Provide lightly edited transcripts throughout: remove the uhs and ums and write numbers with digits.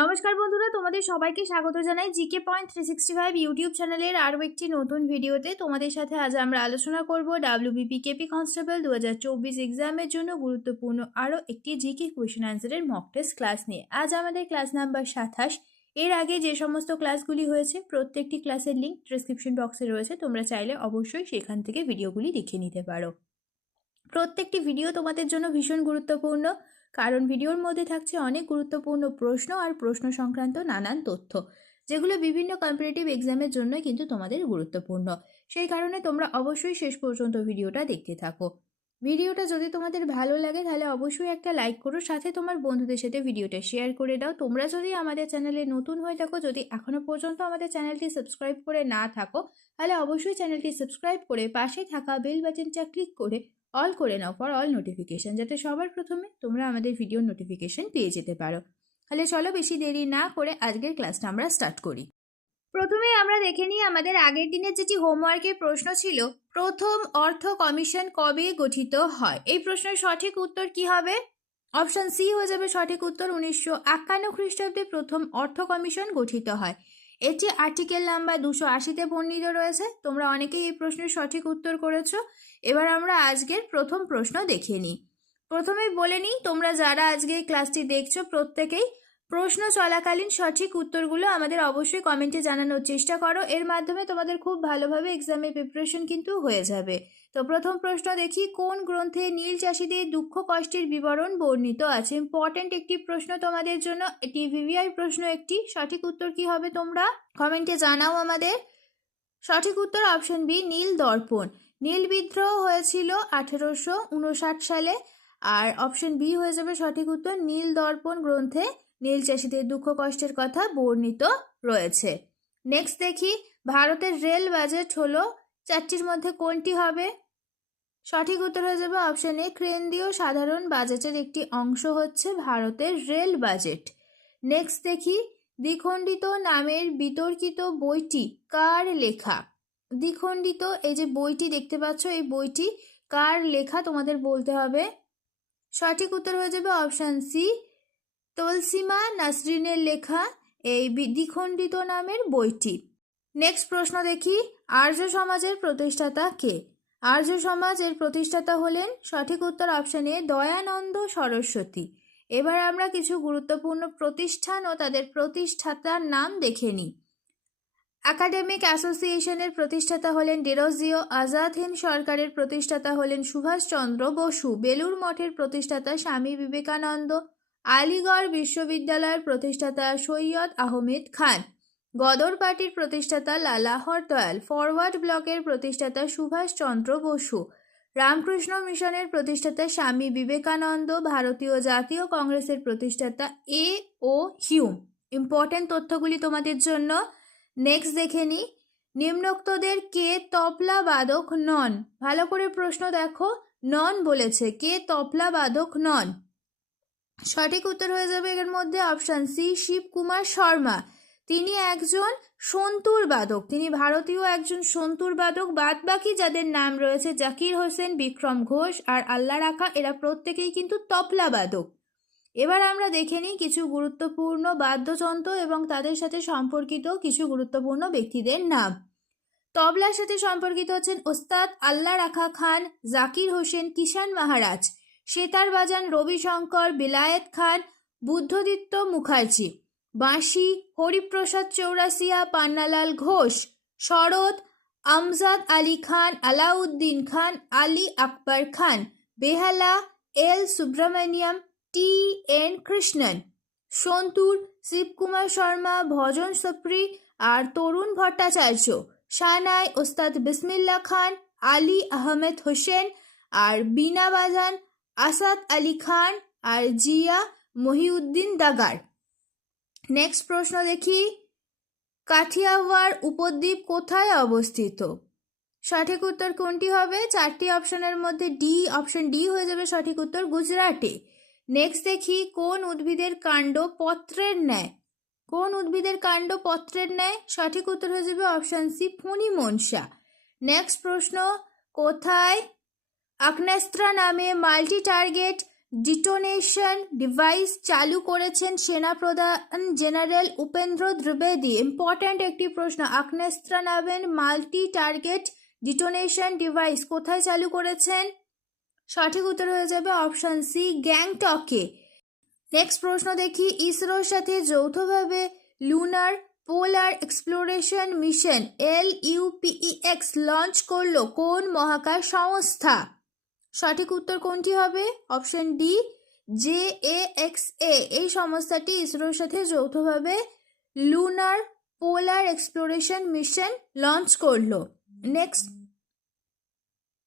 নমস্কার বন্ধুরা, তোমাদের সবাইকে স্বাগত জানাই জিকে পয়েন্ট 365 ইউটিউব চ্যানেলের আরও একটি নতুন ভিডিওতে। তোমাদের সাথে আজ আমরা আলোচনা করব ডাব্লিউবিপি কেপি কনস্টেবল 2024 এক্সামের জন্য গুরুত্বপূর্ণ আরও একটি জিকে কোয়েশ্চেন অ্যান্সারের মক টেস্ট ক্লাস নিয়ে। আজ আমাদের ক্লাস নাম্বার 27। এর আগে যে সমস্ত ক্লাসগুলি হয়েছে প্রত্যেকটি ক্লাসের লিঙ্ক ডেসক্রিপশন বক্সে রয়েছে, তোমরা চাইলে অবশ্যই সেখান থেকে ভিডিওগুলি দেখে নিতে পারো। প্রত্যেকটি ভিডিও তোমাদের জন্য ভীষণ গুরুত্বপূর্ণ, কারণ ভিডিওর মধ্যে থাকছে অনেক গুরুত্বপূর্ণ প্রশ্ন আর প্রশ্ন সংক্রান্ত নানান তথ্য, যেগুলো বিভিন্ন কম্পিটিটিভ এক্সামের জন্য কিন্তু তোমাদের গুরুত্বপূর্ণ। সেই কারণে তোমরা অবশ্যই শেষ পর্যন্ত ভিডিওটা দেখতে থাকো। ভিডিওটা যদি তোমাদের ভালো লাগে তাহলে অবশ্যই একটা লাইক করো, সাথে তোমার বন্ধুদের সাথে ভিডিওটা শেয়ার করে দাও। তোমরা যদি আমাদের চ্যানেলে নতুন হয়ে থাকো, যদি এখনো পর্যন্ত আমাদের চ্যানেলটি সাবস্ক্রাইব করে না থাকো, তাহলে অবশ্যই চ্যানেলটি সাবস্ক্রাইব করে পাশে থাকা বেল বাটনটা ক্লিক করে অল করে নাও ফর অল নোটিফিকেশন, যাতে সবার প্রথমে তোমরা আমাদের ভিডিওর নোটিফিকেশন পেয়ে যেতে পারো। তাহলে চলো বেশি দেরি না করে আজকের ক্লাসটা আমরা স্টার্ট করি। প্রথমেই আমরা দেখে নিই আমাদের আগের দিনের যেটি হোমওয়ার্কের প্রশ্ন ছিল, প্রথম অর্থ কমিশন কবে গঠিত হয়? এই প্রশ্নের সঠিক উত্তর কি হবে? অপশন সি হয়ে যাবে সঠিক উত্তর। 1951 খ্রিস্টাব্দে প্রথম অর্থ কমিশন গঠিত হয়। এটি আর্টিকেল নাম্বার 280-তে বর্ণিত রয়েছে। তোমরা অনেকেই এই প্রশ্নের সঠিক উত্তর করেছো। এবার আমরা আজকের প্রথম প্রশ্ন দেখে নিই। প্রথমেই বলে নিই, তোমরা যারা আজকে এই ক্লাসটি দেখছো প্রত্যেকেই প্রশ্ন চলাকালীন সঠিক উত্তরগুলো আমাদের অবশ্যই কমেন্টে জানানোর চেষ্টা করো। এর মাধ্যমে তোমাদের খুব ভালোভাবে এক্সামের প্রিপারেশন কিন্তু হয়ে যাবে। তো প্রথম প্রশ্ন দেখি, কোন গ্রন্থে নীল চাষীদের দুঃখ কষ্টের বিবরণ বর্ণিত আছে? ইম্পর্টেন্ট একটি প্রশ্ন তোমাদের জন্য, এটি ভিভিআই প্রশ্ন একটি। সঠিক উত্তর কি হবে তোমরা কমেন্টে জানাও আমাদের। সঠিক উত্তর অপশন বি, নীল দর্পণ। নীল বিদ্রোহ হয়েছিল 1859 সালে। আর অপশন বি হয়ে যাবে সঠিক উত্তর। নীল দর্পণ গ্রন্থে নীল চাষীদের দুঃখ কষ্টের কথা বর্ণিত রয়েছে। নেক্সট দেখি, ভারতের রেল বাজেট হলো চারটির মধ্যে কোনটি হবে? সঠিক উত্তর হয়ে যাবে অপশন এ, কেন্দ্রীয় সাধারণ বাজেটের একটি অংশ হচ্ছে ভারতের রেল বাজেট। নেক্সট দেখি, দ্বিখণ্ডিত নামের বিতর্কিত বইটি কার লেখা? দ্বিখণ্ডিত এই যে বইটি দেখতে পাচ্ছ, এই বইটি কার লেখা তোমাদের বলতে হবে। সঠিক উত্তর হয়ে যাবে অপশন সি, তলসিমা নাসরিনের লেখা এই দ্বিখণ্ডিত নামের বইটি। নেক্সট প্রশ্ন দেখি, আর্য সমাজের প্রতিষ্ঠাতা কে? আর্য সমাজের প্রতিষ্ঠাতা হলেন সঠিক উত্তর অপশন এ, দয়ানন্দ সরস্বতী। এবার আমরা কিছু গুরুত্বপূর্ণ প্রতিষ্ঠান ও তাদের প্রতিষ্ঠাতার নাম দেখে নিই। একাডেমিক অ্যাসোসিয়েশনের প্রতিষ্ঠাতা হলেন ডিরোজিও। আজাদ হিন্দ সরকারের প্রতিষ্ঠাতা হলেন সুভাষচন্দ্র বসু। বেলুর মঠের প্রতিষ্ঠাতা স্বামী বিবেকানন্দ। আলিগড় বিশ্ববিদ্যালয়ের প্রতিষ্ঠাতা সৈয়দ আহমেদ খান। গদর পার্টির প্রতিষ্ঠাতা লালা হরদয়াল। ফরওয়ার্ড ব্লকের প্রতিষ্ঠাতা সুভাষচন্দ্র বসু। রামকৃষ্ণ মিশনের প্রতিষ্ঠাতা স্বামী বিবেকানন্দ। ভারতীয় জাতীয় কংগ্রেসের প্রতিষ্ঠাতা এ ও হিউম। ইম্পর্টেন্ট তথ্যগুলি তোমাদের জন্য। নেক্সট দেখে নিই, নিম্নোক্তদের কে তবলা বাদক নন? ভালো করে প্রশ্ন দেখো, নন বলেছে, কে তবলা বাদক নন? সঠিক উত্তর হয়ে যাবে এর মধ্যে অপশন সি, শিবকুমার শর্মা। তিনি একজন সন্তুর বাদক, তিনি ভারতীয় একজন সন্তুর বাদক। বাদ বাকি যাদের নাম রয়েছে জাকির হোসেন, বিক্রম ঘোষ আর আল্লাহ রাখা, এরা প্রত্যেকেই কিন্তু তবলা বাদক। এবার আমরা দেখে নিই কিছু গুরুত্বপূর্ণ বাদ্যযন্ত্র এবং তাদের সাথে সম্পর্কিত কিছু গুরুত্বপূর্ণ ব্যক্তিদের নাম। তবলার সাথে সম্পর্কিত হচ্ছেন ওস্তাদ আল্লাহ রাখা খান, জাকির হোসেন, কিষান মহারাজ। সেতার বাজান রবিশঙ্কর, বিলায়েত খান, বুদ্ধদিত্য মুখার্জি। বাঁশি হরিপ্রসাদ চৌরাসিয়া, পান্নালাল ঘোষ। শরৎ আমজাদ আলী খান, আলাউদ্দিন খান, আলী আকবর খান। বেহালা এল সুব্রমণিয়াম, টি এন কৃষ্ণন। সন্তুর শিবকুমার শর্মা, ভজন সপ্রি আর তরুণ ভট্টাচার্য। সানাই ওস্তাদ বিসমিল্লা খান, আলী আহমেদ হোসেন আর বীণা বাজান আসাদ আলী খান আর জিয়া মহিউদ্দিন দাগার। নেক্সট প্রশ্ন দেখি, কাঠিয়াওয়াড় উপদ্বীপ কোথায় অবস্থিত? সঠিক উত্তর কোনটি হবে? চারটি অপশনের মধ্যে ডি, অপশন ডি হয়ে যাবে সঠিক উত্তর, গুজরাটে। নেক্সট দেখি, কোন উদ্ভিদের কাণ্ড পত্রের ন্যায়? কোন উদ্ভিদের কাণ্ড পত্রের ন্যায়? সঠিক উত্তর হয়ে যাবে অপশন সি, ফণি মনসা। নেক্সট প্রশ্ন, কোথায় আগ্নেয়াস্ত্র নামে মাল্টি টার্গেট ডিটোনেশন ডিভাইস চালু করেছেন সেনাপ্রধান জেনারেল উপেন্দ্র দ্বিবেদী? ইম্পর্ট্যান্ট একটি প্রশ্ন। আগ্নেয়াস্ত্র নামের মাল্টি টার্গেট ডিটোনেশন ডিভাইস কোথায় চালু করেছেন? সঠিক উত্তর হয়ে যাবে অপশন সি, গ্যাংটকে। নেক্সট প্রশ্ন দেখি, ইসরোর সাথে যৌথভাবে লুনার পোলার এক্সপ্লোরেশন মিশন LUPEX লঞ্চ করলো কোন মহাকাশ সংস্থা? সঠিক উত্তর কোনটি হবে? Option D, JAXA। এই সংস্থাটি ইসরোর সাথে যৌথভাবে লুনার পোলার এক্সপ্লোরেশন মিশন লঞ্চ করলো।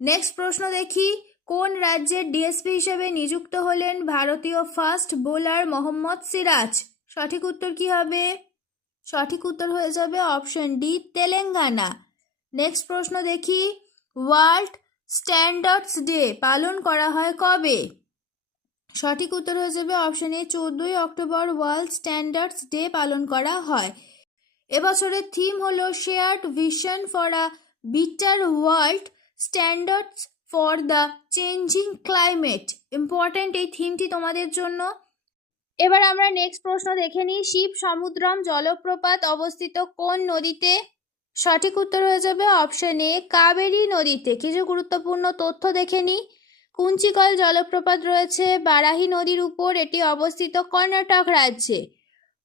নেক্সট প্রশ্ন দেখি, কোন রাজ্যের ডিএসপি হিসেবে নিযুক্ত হলেন ভারতীয় ফাস্ট বোলার মোহাম্মদ সিরাজ? সঠিক উত্তর কি হবে? সঠিক উত্তর হয়ে যাবে অপশন ডি, তেলেঙ্গানা। নেক্সট প্রশ্ন দেখি, ওয়ার্ল্ড স্ট্যান্ডার্ডস ডে পালন করা হয় কবে? সঠিক উত্তর হয়ে যাবে অপশন এ, 14ই অক্টোবর ওয়ার্ল্ড স্ট্যান্ডার্ডস ডে পালন করা হয়। এবছরের থিম হলো shared vision for a better world standards for the changing climate. Important এই থিমটি তোমাদের জন্য। এবার আমরা নেক্সট প্রশ্ন দেখে নিই, শিব সমুদ্রম জলপ্রপাত অবস্থিত কোন নদীতে? সঠিক উত্তর হয়ে যাবে অপশন এ, কাবেরী নদীতে। কিছু গুরুত্বপূর্ণ তথ্য দেখে নিই, কুঞ্চিকল জলপ্রপাত রয়েছে বারাহি নদীর উপর, এটি অবস্থিত কর্ণাটক রাজ্যে।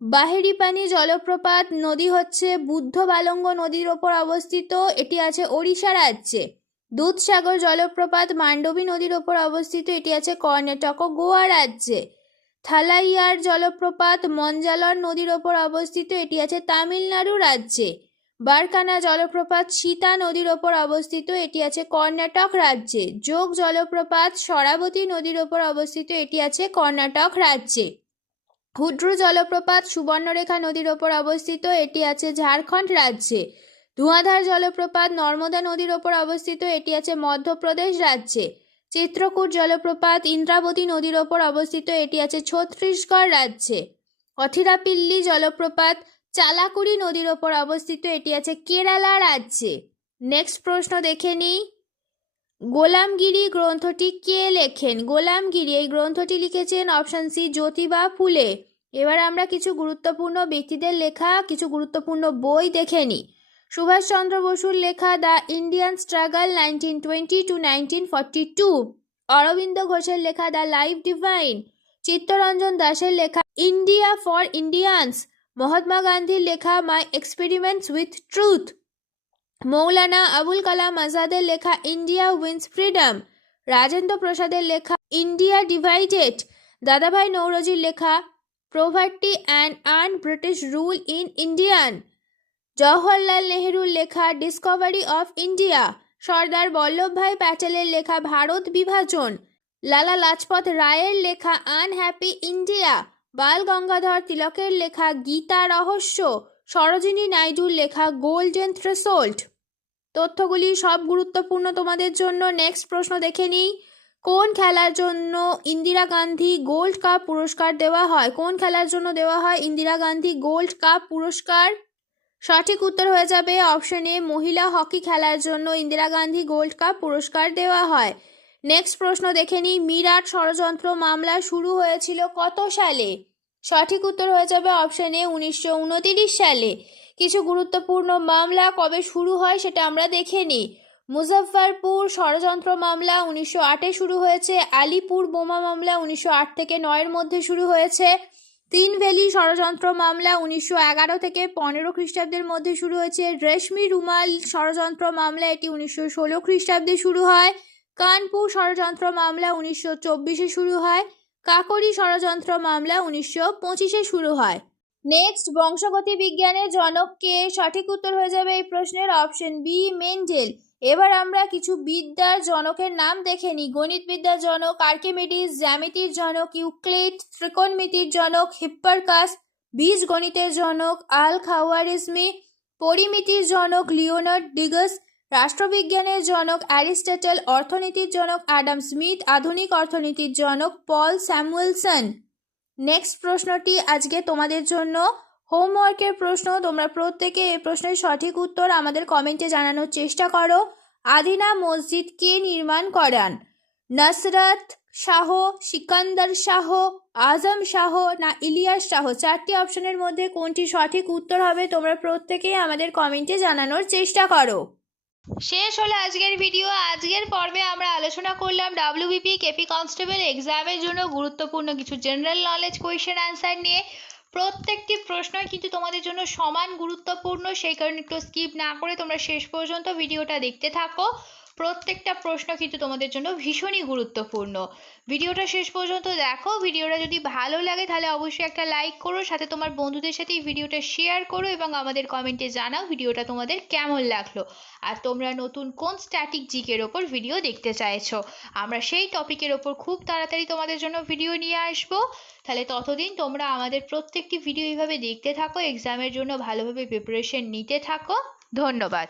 বাহেরিপানি জলপ্রপাত নদী হচ্ছে বুদ্ধ বালঙ্গ নদীর ওপর অবস্থিত, এটি আছে ওড়িশা রাজ্যে। দুধসাগর জলপ্রপাত মান্ডবী নদীর ওপর অবস্থিত, এটি আছে কর্ণাটক ও গোয়া রাজ্যে। থালাইয়ার জলপ্রপাত মঞ্জালর নদীর ওপর অবস্থিত, এটি আছে তামিলনাড়ু রাজ্যে। বারকানা জলপ্রপাত সীতা নদীর ওপর অবস্থিত, এটি আছে কর্ণাটক রাজ্যে। যোগ জলপ্রপাত শরাবতী নদীর ওপর অবস্থিত, এটি আছে কর্ণাটক রাজ্যে। হুড্রু জলপ্রপাত সুবর্ণরেখা নদীর ওপর অবস্থিত, এটি আছে ঝাড়খণ্ড রাজ্যে। ধোঁয়াধার জলপ্রপাত নর্মদা নদীর ওপর অবস্থিত, এটি আছে মধ্যপ্রদেশ রাজ্যে। চিত্রকূট জলপ্রপাত ইন্দ্রাবতী নদীর ওপর অবস্থিত, এটি আছে ছত্তিশগড় রাজ্যে। অথিরাপিল্লি জলপ্রপাত চালাকুড়ি নদীর ওপর অবস্থিত, এটি আছে কেরালা রাজ্যে। নেক্সট প্রশ্ন দেখে নিই, গোলামগিরি গ্রন্থটি কে লেখেন? গোলামগিরি এই গ্রন্থটি লিখেছেন অপশন সি, জ্যোতিবা ফুলে। এবার আমরা কিছু গুরুত্বপূর্ণ ব্যক্তিদের লেখা কিছু গুরুত্বপূর্ণ বই দেখে নিই। সুভাষচন্দ্র বসুর লেখা the Indian struggle 1920 to 1942, Aurobindo ঘোষের লেখা দ্য লাইফ ডিভাইন, চিত্তরঞ্জন দাসের লেখা ইন্ডিয়া ফর ইন্ডিয়ান্স, মহাত্মা গান্ধীর লেখা মাই experiments with truth, Maulana Abul Kalam আজাদের লেখা ইন্ডিয়া উইন্স ফ্রিডম, রাজেন্দ্র প্রসাদের লেখা ইন্ডিয়া ডিভাইডেড, দাদাভাই নৌরোজির লেখা poverty and un British rule in Indian, Jawaharlal নেহরুর লেখা discovery of India, Sardar Vallabhbhai প্যাটেলের লেখা ভারত বিভাজন, লালা লাজপত রায়ের লেখা আনহ্যাপি ইন্ডিয়া, বাল গঙ্গাধর তিলকের লেখা গীতা রহস্য, সরোজিনী নাইডুর লেখা গোল্ডেন থ্রেশোল্ড। তথ্যগুলি সব গুরুত্বপূর্ণ তোমাদের জন্য। নেক্সট প্রশ্ন দেখে নিই, কোন খেলার জন্য ইন্দিরা গান্ধী গোল্ড কাপ পুরস্কার দেওয়া হয়? কোন খেলার জন্য দেওয়া হয় ইন্দিরা গান্ধী গোল্ড কাপ পুরস্কার? সঠিক উত্তর হয়ে যাবে অপশন এ, মহিলা হকি খেলার জন্য ইন্দিরা গান্ধী গোল্ড কাপ পুরস্কার দেওয়া হয়। নেক্সট প্রশ্ন দেখে নিই, মিরাট ষড়যন্ত্র মামলা শুরু হয়েছিল কত সালে? সঠিক উত্তর হয়ে যাবে অপশন এ, 1929 সালে। কিছু গুরুত্বপূর্ণ মামলা কবে শুরু হয় সেটা আমরা দেখে নিই। মুজফ্ফরপুর ষড়যন্ত্র মামলা 1908-এ শুরু হয়েছে। আলিপুর বোমা মামলা 1908 থেকে 9-এর মধ্যে শুরু হয়েছে। তিন ভ্যালি ষড়যন্ত্র মামলা 1911 থেকে 15 খ্রিস্টাব্দের মধ্যে শুরু হয়েছে। রেশমি রুমাল ষড়যন্ত্র মামলা এটি 1916 খ্রিস্টাব্দে শুরু হয়। কানপুর ষড়যন্ত্র মামলা 1924-এ শুরু হয়। কাকরি ষড়যন্ত্র মামলা 1925-এ শুরু হয়। নেক্সট, বংশগতি বিজ্ঞানের জনক কে? সঠিক উত্তর হয়ে যাবে এই প্রশ্নের অপশন বি, মেন্ডেল। এবার আমরা কিছু বিদ্যার জনকের নাম দেখে নিই। গণিতবিদ্যার জনক আর্কিমিডিস, জ্যামিতির জনক ইউক্লিড, ত্রিকোণমিতির জনক হিপ্পারকাস, বীজগণিতের জনক আল খাওয়ারিজমি, পরিমিতির জনক লিওনার্ড ডিগাস, রাষ্ট্রবিজ্ঞানের জনক অ্যারিস্টটল, অর্থনীতির জনক অ্যাডাম স্মিথ, আধুনিক অর্থনীতির জনক পল স্যামুয়েলসন। নেক্সট প্রশ্নটি আজকে তোমাদের জন্য হোমওয়ার্কের প্রশ্ন। তোমরা প্রত্যেকে এই প্রশ্নের সঠিক উত্তর আমাদের কমেন্টে জানানোর চেষ্টা করো। আদিনা মসজিদ কে নির্মাণ করান? নসরত শাহ, সিকান্দার শাহ, আজম শাহ না ইলিয়াস শাহ? চারটি অপশনের মধ্যে কোনটি সঠিক উত্তর হবে তোমরা প্রত্যেকেই আমাদের কমেন্টে জানানোর চেষ্টা করো। শেষ হলো আজকের ভিডিও। আজকের পর্বে আমরা আলোচনা করলাম ডাব্লিউবিপি কেপি কনস্টেবল এক্সামের জন্য গুরুত্বপূর্ণ কিছু জেনারেল নলেজ কোয়েশ্চেন অ্যান্সার নিয়ে। প্রত্যেকটি প্রশ্নই কিন্তু তোমাদের জন্য সমান গুরুত্বপূর্ণ, সেই কারণে একটু স্কিপ না করে তোমরা শেষ পর্যন্ত ভিডিওটা দেখতে থাকো। প্রত্যেকটা প্রশ্ন কিন্তু তোমাদের জন্য ভীষণই গুরুত্বপূর্ণ। ভিডিওটা শেষ পর্যন্ত দেখো। ভিডিওটা যদি ভালো লাগে তাহলে অবশ্যই একটা লাইক করো, সাথে তোমার বন্ধুদের সাথে এই ভিডিওটা শেয়ার করো এবং আমাদের কমেন্টে জানাও ভিডিওটা তোমাদের কেমন লাগলো আর তোমরা নতুন কোন স্ট্যাটিক জিকের ওপর ভিডিও দেখতে চাইছো। আমরা সেই টপিকের ওপর খুব তাড়াতাড়ি তোমাদের জন্য ভিডিও নিয়ে আসবো। তাহলে ততদিন তোমরা আমাদের প্রত্যেকটি ভিডিও এইভাবে দেখতে থাকো, এক্সামের জন্য ভালোভাবে প্রিপারেশন নিতে থাকো। ধন্যবাদ।